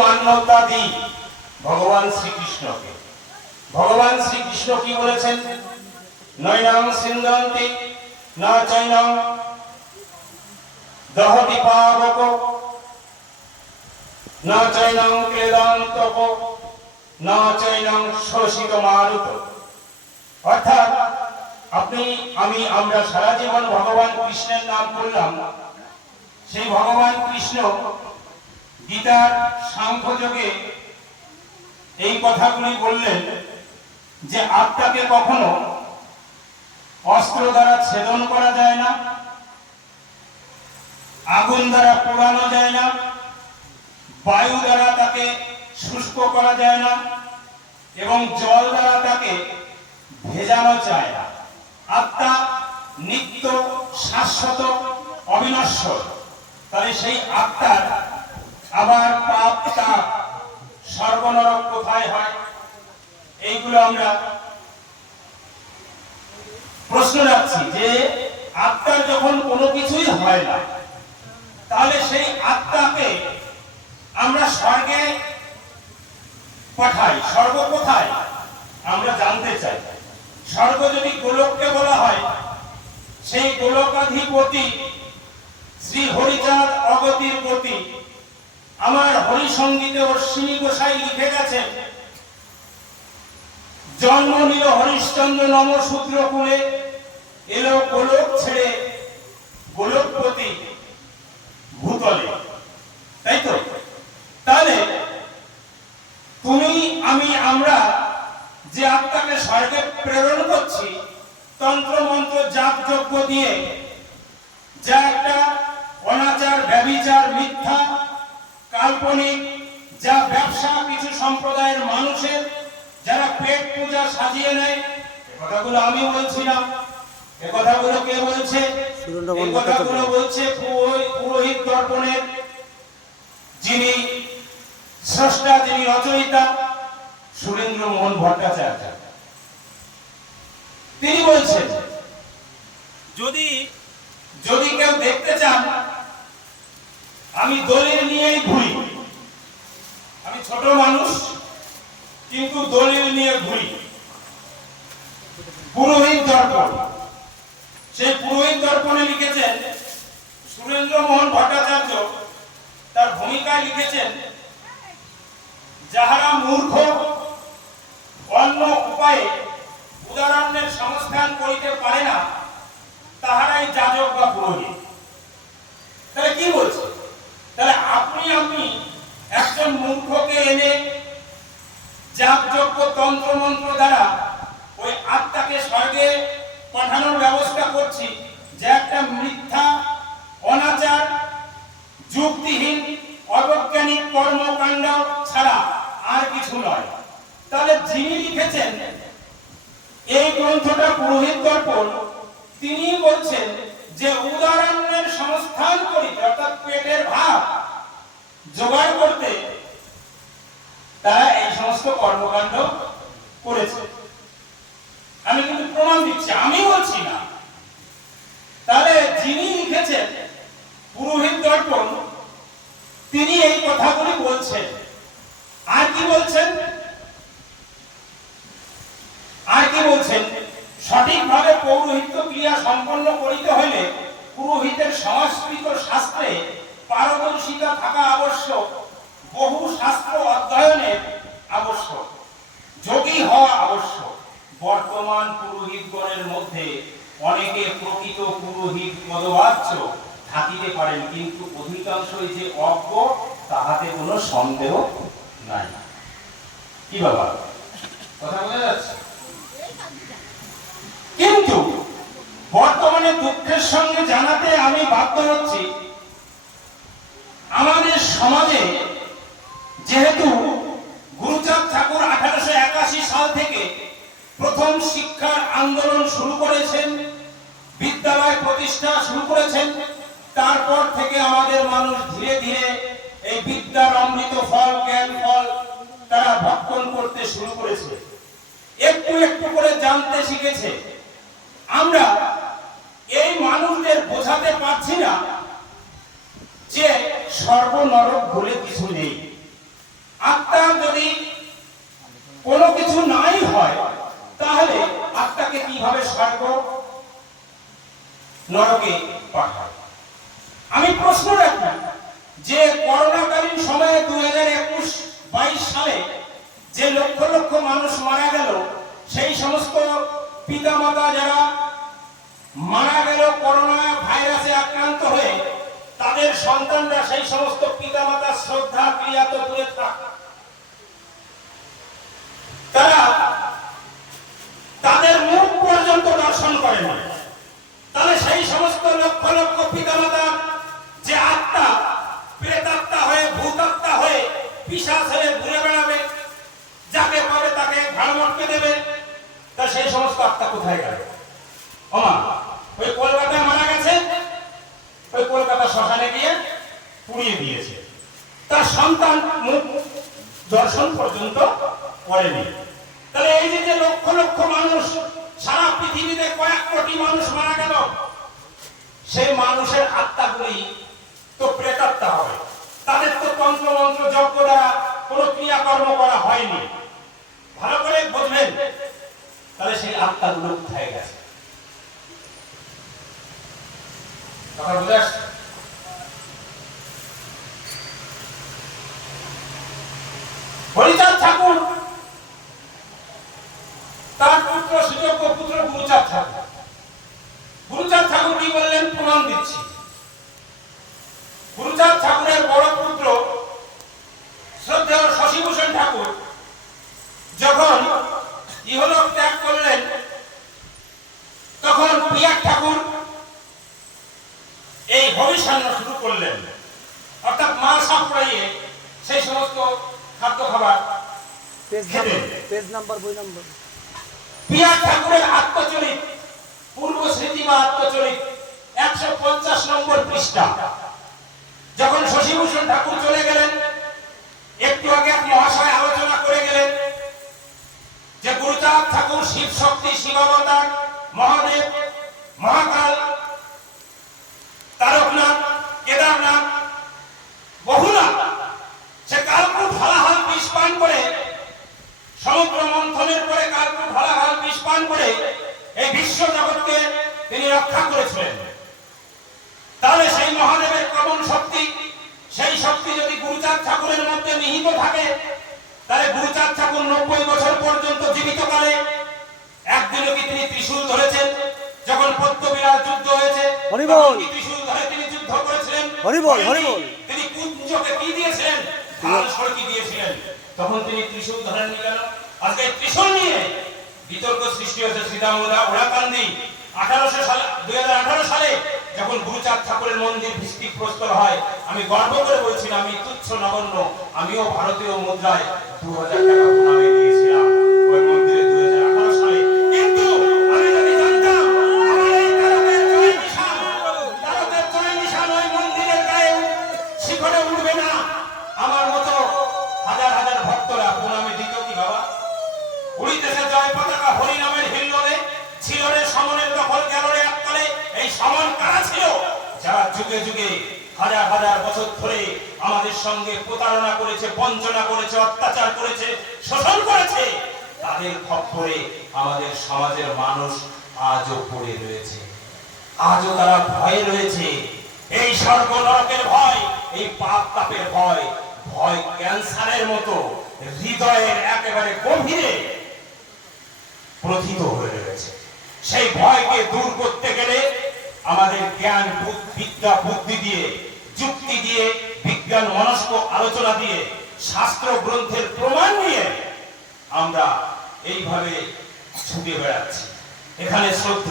মান্যতা দিই ভগবান শ্রীকৃষ্ণকে। ভগবান শ্রীকৃষ্ণ কি বলেছেন? নৈনং সিন্ধন্তি না চৈনং দহতি পাবক না চৈনং ক্লেদান্তক না চৈনং শোষিত মারুত। অর্থাৎ আপনি আমি আমরা সারা জীবন ভগবান কৃষ্ণের নাম করলাম, সেই ভগবান কৃষ্ণ গীতার সাংখ্যযোগে এই কথাগুলি বললেন যে আত্মাকে কখনো অস্ত্র দ্বারা ছেদন করা যায় না, আগুন দ্বারা পোড়ানো যায় না, বায়ু দ্বারা তাকে শুষ্ক করা যায় না এবং জল দ্বারা তাকে ভেজানো যায় না। আত্মা নিত্য, শাশ্বত, অবিনশ্বর। তাহলে সেই আত্মার আবার পাপ, তাপ, স্বর্গনরক কোথায় হয়, এইগুলো আমরা প্রশ্ন রাখছি। যে আত্মার যখন কোনো কিছুই হয় না, তাহলে সেই আত্মাকে আমরা স্বর্গে পাঠাই। স্বর্গ কোথায় আমরা জানতে চাই। স্বর্গ যদি গোলককে বলা হয়, সেই গোলকাধিপতি শ্রী হরিচাঁদ অগতির গতি আমার হরিসঙ্গীতে অশ্বিনী গোসাই লিখে গেছেন, জন্ম নিল হরিশ্চন্দ্র নমশূদ্র কুলে, এলো গোলক ছেড়ে গোলকপতি ভূতলে। তাই তো? তাহলে তুমি, আমি, আমরা যে আত্মাকে স্বর্গে প্রেরণ করছি তন্ত্র মন্ত্র জাপ যজ্ঞ দিয়ে, যা একটা অনাচার, ব্যভিচার, মিথ্যা, কাল্পনিক, যা ব্যবসা কিছু সম্প্রদায়ের মানুষের, যারা পেট পূজা সাজিয়ে নেয়। কথাগুলো আমি বলছি না, এ কথাগুলো কে বলছে? এই কথাগুলো বলছে পুরোহিত দর্পণের যিনি স্রষ্টা, যিনি রচয়িতা সুরেন্দ্র মোহন ভট্টাচার্য। তিনি বলছেন, যদি যদি কেউ দেখতে চান, আমি দলিল নিয়েই ঘুরি। আমি ছোট মানুষ, কিন্তু দলিল নিয়ে ঘুরি। পুরোহিত দর্পণ, সেই পুরোহিত দর্পণে লিখেছেন সুরেন্দ্র মোহন ভট্টাচার্য, তার ভূমিকায় লিখেছেন, যাহারা মূর্খ অন্য উপায়ে উদাহরণের সংস্থান করিতে পারে না, তাহারাই যাজক বা পুরোহিত। তাহলে কি বলছে? তাহলে আপনি আমি একজন মূর্খকে এনে জাপ যজ্ঞ, তন্ত্র মন্ত্র দ্বারা ওই আত্মাকে স্বর্গে পাঠানোর ব্যবস্থা করছি, যে একটা মিথ্যা, অনাচার, যুক্তিহীন, অবৈজ্ঞানিক কর্মকাণ্ড ছাড়া আর কিছু নয়। তাহলে যিনি লিখেছেন এই গ্রন্থটা পুরোহিত দর্পণ, তিনি বলছেন যে উদাহরণের সংস্থান করিতে, অর্থাৎ পেটের ভাত জোগাড় করতে তারা এই সমস্ত কর্মকাণ্ড করেছে। আমি কিন্তু প্রমাণ দিচ্ছি, আমি বলছি না। তাহলে যিনি লিখেছেন পুরোহিত দর্পণ, তিনি এই কথাগুলি বলছেন। আর কি বলছেন? আর কি বলছেন? সঠিকভাবে পৌরোহিত্য ক্রিয়া সম্পন্ন করিতে হলে পুরোহিতের সংস্কৃত শাস্ত্রে পারদর্শিতা থাকা আবশ্যক, বহু শাস্ত্র অধ্যয়নের আবশ্যক, যোগী হওয়া আবশ্যক। বর্তমান পুরোহিতগণের মধ্যে অনেকে প্রকৃত পুরোহিত পদবাচ্য থাকিতে পারেন, কিন্তু অধিকাংশই যে অজ্ঞ তাহাতে কোনো সন্দেহ নাই। কি বাবা, কথা বোঝা যাচ্ছে? কিন্তু বর্তমানে দুঃখের সঙ্গে জানাতে আমি বাধ্য হচ্ছি, আমাদের সমাজে যেহেতু গুরুচাঁদ ঠাকুর 1881 সাল থেকে প্রথম শিক্ষার আন্দোলন শুরু করেছেন, বিদ্যালয় প্রতিষ্ঠা শুরু করেছেন, তারপর থেকে আমাদের মানুষ ধীরে ধীরে এই বিদ্যার অমৃত ফল, জ্ঞান ফল তারা ভক্ষণ করতে শুরু করেছে, একটু একটু করে জানতে শিখেছে। আমরা এই মানুষদের বোঝাতে পারছি না যে স্বর্গ নরক বলে কিছু নেই। নরকে পাঠায়। আমি প্রশ্ন রাখি যে করোনাকালীন সময়ে 2021-22 সালে যে লক্ষ লক্ষ মানুষ মারা গেল, সেই সমস্ত পিতামাতা যারা মারা গেল করোনা ভাইরাসে আক্রান্ত হয়ে, তাদের সন্তানরা সেই সমস্ত পিতামাতার শ্রদ্ধা ক্রিয়া তো দূরে থাক, তারা তাদের মুখ পর্যন্ত দর্শন করে না। তাহলে সেই সমস্ত লক্ষ লক্ষ পিতামাতা যে আত্মা প্রেতাত্মা হয়ে, ভূতাত্মা হয়ে, পিশাচ হয়ে ঘুরে বেড়াবে, যাকে পাবে তাকে ঘাড় মটকে দেবে, তা সেই সমস্ত আত্মা কোথায় গেল? ওমা, ওই কলকাতায় মারা গেছে, ওই কলকাতা শ্মশানে গিয়ে পুড়িয়ে দিয়েছে, তার সন্তান মুখ দর্শন পর্যন্ত করেনি। তাহলে এই যে লক্ষ লক্ষ মানুষ, সারা পৃথিবীতে কয়েক কোটি মানুষ মারা গেল, সেই মানুষের আত্মাগুলি তো প্রেতাত্মা হবে, তাদের তো তন্ত্র মন্ত্র যজ্ঞ দ্বারা কোনো ক্রিয়াকর্ম করা হয়নি। ভালো করে বুঝবেন, তাহলে সেই আত্মাগুলো কোথায় গেছে? কথা বুঝে আসছে? হরিচাঁদ ঠাকুর তার পুত্র, সুযোগ্য পুত্র গুরুচাঁদ ঠাকুর, গুরুচাঁদ ঠাকুর কি বললেন? প্রমাণ দিচ্ছি। গুরুচাঁদ ঠাকুরের বড় পুত্র শ্রদ্ধেয় শশীভূষণ ঠাকুর যখন ইহলোক ত্যাগ করলেন, তখন পিয়ার ঠাকুর এই ভবিষ্যান্ন শুরু করলেন, অর্থাৎ মা সাপুড়াইয়ে সেই সমস্ত খাদ্য খাবার পেজ নাম্বার, বই নাম্বার। পিয়ার ঠাকুরের আত্মচরিত, পূর্ব স্মৃতি বা আত্মচরিত 150 নম্বর পৃষ্ঠা। যখন শশীভূষণ ঠাকুর চলে গেলেন, একটু আগে এক মহাশয় আলোচনা করে গেলেন যে গুরুচাঁদ ঠাকুর শিব শক্তি, শিবাবতার, মহাদেব, মহাকাল, তারকনাথ, কেদারনাথ, বহুনাথ, সে কালকূট হালাহাল বিষ পান করে, সমুদ্র মন্থনের পরে কালকূট হালাহাল বিষ পান করে এই বিশ্ব জগৎকে তিনি রক্ষা করেছিলেন। তাহলে সেই মহাদেবের কমন শক্তি, সেই শক্তি যদি গুরুচাঁদ ঠাকুরের মধ্যে নিহিত থাকে, তাহলে গুরুচাঁদ ঠাকুর 90 বছর পর্যন্ত জীবিতকালে একদিনও কি তিনি ত্রিশূল ধরেছেন? যখন পদ্মবিলার যুদ্ধ হয়েছে, ত্রিশূল ধরে তিনি যুদ্ধ করেছিলেন। তিনি কুঞ্জকে কি দিয়েছিলেন? ঢাল সড়কি দিয়েছিলেন। তখন তিনি ত্রিশূল ধরেননি কেন? আজকে ত্রিশূল নিয়ে বিতর্ক সৃষ্টি হয়েছে। শ্রীদামোদা ওড়াকান্দি 2018 সালে যখন গুরুচাঁদ ঠাকুরের মন্দির ভিত্তিপ্রস্তর হয়, আমি গর্ব করে বলছি না, আমি তুচ্ছ নগণ্য, আমিও ভারতীয় মুদ্রায় 2000 টাকা প্রণামী দিয়েছিলাম ওই মন্দিরে 2018 সালে। কিন্তু আমি যদি জানতাম আমার এই তারকের জয় নিশান ওই মন্দিরের গায়ে শিখরে উঠবে না, আমার মতো হাজার হাজার ভক্তরা প্রণামী দিত কি বাবা? উড়িতেছে জয় পতাকা হরিনামের হিল্লোলে, ছিল রে সমনের দখল, গেল রে একতলে। এই সমন কারা ছিল? যারা যুগে যুগে হাজার হাজার বছর ধরে আমাদের সঙ্গে প্রতারণা করেছে, বঞ্চনা করেছে, অত্যাচার করেছে, শোষণ করেছে। তাদের খপ্পরে আমাদের সমাজের মানুষ আজও পড়ে রয়েছে, আজও তারা ভয়ে রয়েছে। এই স্বর্গ নরকের ভয়, এই পাপ তাপের ভয়, ভয় ক্যান্সারের মতো হৃদয়ের একেবারে গভীরে প্রথিত হয়ে রয়েছে। সেই ভয়কে দূর করতে গেলে আমাদের জ্ঞান, বিদ্যা, বুদ্ধি দিয়ে, যুক্তি দিয়ে, বিজ্ঞান মনস্ক আলোচনা দিয়ে, শাস্ত্র গ্রন্থের প্রমাণ নিয়ে আমরা এইভাবে ছুটে বেড়াচ্ছি। এখানে শ্রদ্ধ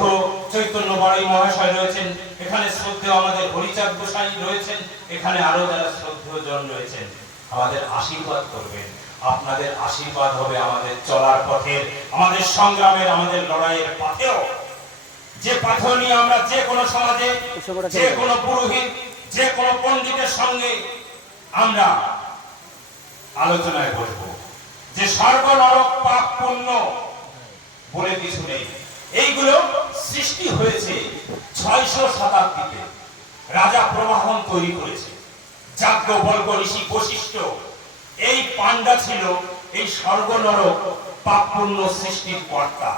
চৈতন্য বাড়ি মহাশয় রয়েছেন, এখানে শ্রদ্ধেয় আমাদের হরিচাঁদ গোসাই রয়েছেন, এখানে আরো যারা শ্রদ্ধেয়জন রয়েছেন, আমাদের আশীর্বাদ করবেন। আপনাদের আশীর্বাদ হবে আমাদের চলার পথের, আমাদের সংগ্রামের, আমাদের লড়াইয়ের পথেও। যে পথ নিয়ে আমরা যে কোনো সমাজে, যে কোনো পুরোহিত, যে কোনো পণ্ডিতের সঙ্গে আমরা আলোচনায় বসবো যে স্বর্গ নরক পাপ পুণ্য বলে কিছু নেই। এইগুলো সৃষ্টি হয়েছে 600 শতাব্দীতে, রাজা প্রবাহন তৈরি করেছে। যাজ্ঞবল্ক্য ঋষি বশিষ্ঠ, এই পান্ডা ছিল এই স্বর্গ নরক পাপ পুণ্য সৃষ্টির কর্তা।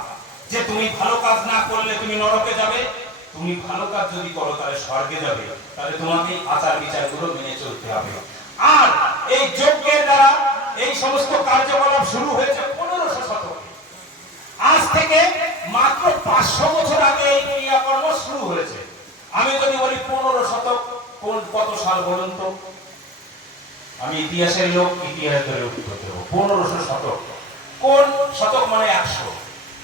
যে তুমি ভালো কাজ না করলে তুমি নরকে যাবে, তুমি ভালো কাজ যদি করো তাহলে স্বর্গে যাবে, তাহলে তোমাকে আচার বিচারগুলো মেনে চলতে হবে। আর এই যজ্ঞের দ্বারা এই সমস্ত কার্যকলাপ শুরু হয়েছে 1500 শতকে। আজ থেকে মাত্র 500 বছর আগে এই ক্রিয়াকর্ম শুরু হয়েছে। আমি যদি বলি 15 শতক, কত সাল বলুন তো? আমি ইতিহাসের লোক, ইতিহাস ধরে উত্তর দেব। 1500 শতক। কোন শতক মানে 100?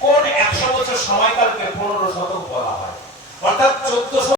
কোন 100 বছর সময়কালকে 15 শতক বলা হয়? অর্থাৎ 1400